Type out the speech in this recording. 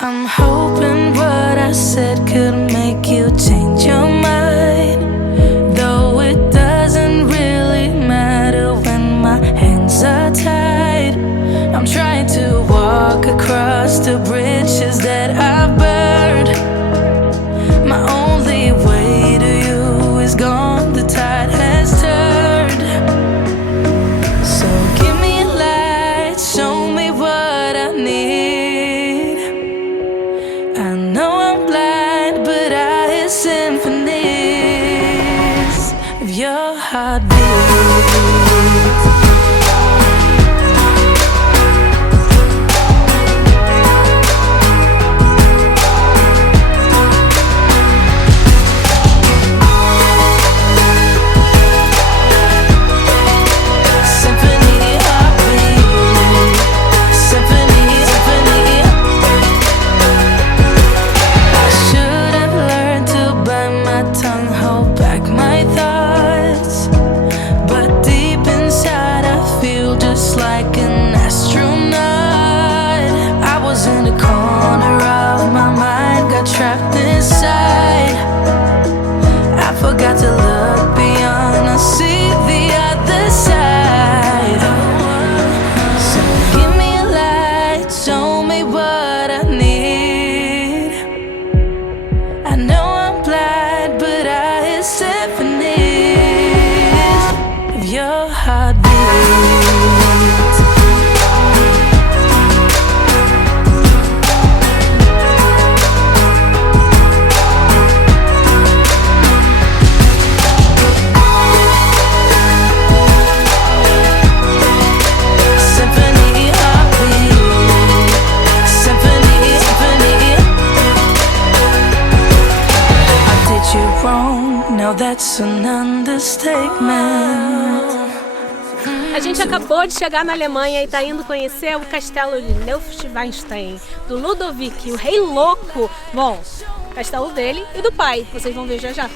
I'm hoping what I said could make you change your mind, though it doesn't really matter when my hands are tied. I'm trying to walk across the bridges that I've burned. My only way to you is gone, the tide has turned. So give me a light, show me what I need. I know I'm blind, but I hear symphonies of your heartbeat. Trapped inside, I forgot to look beyond, I see the other side. So give me a light, show me what I need. I know I'm blind, but I hear symphonies of your heartbeat. Now that's an understatement. A gente acabou de chegar na Alemanha e está indo conhecer o castelo de Neuschwanstein, do Ludovic, o rei louco. Bom, castelo dele e do pai, vocês vão ver já já.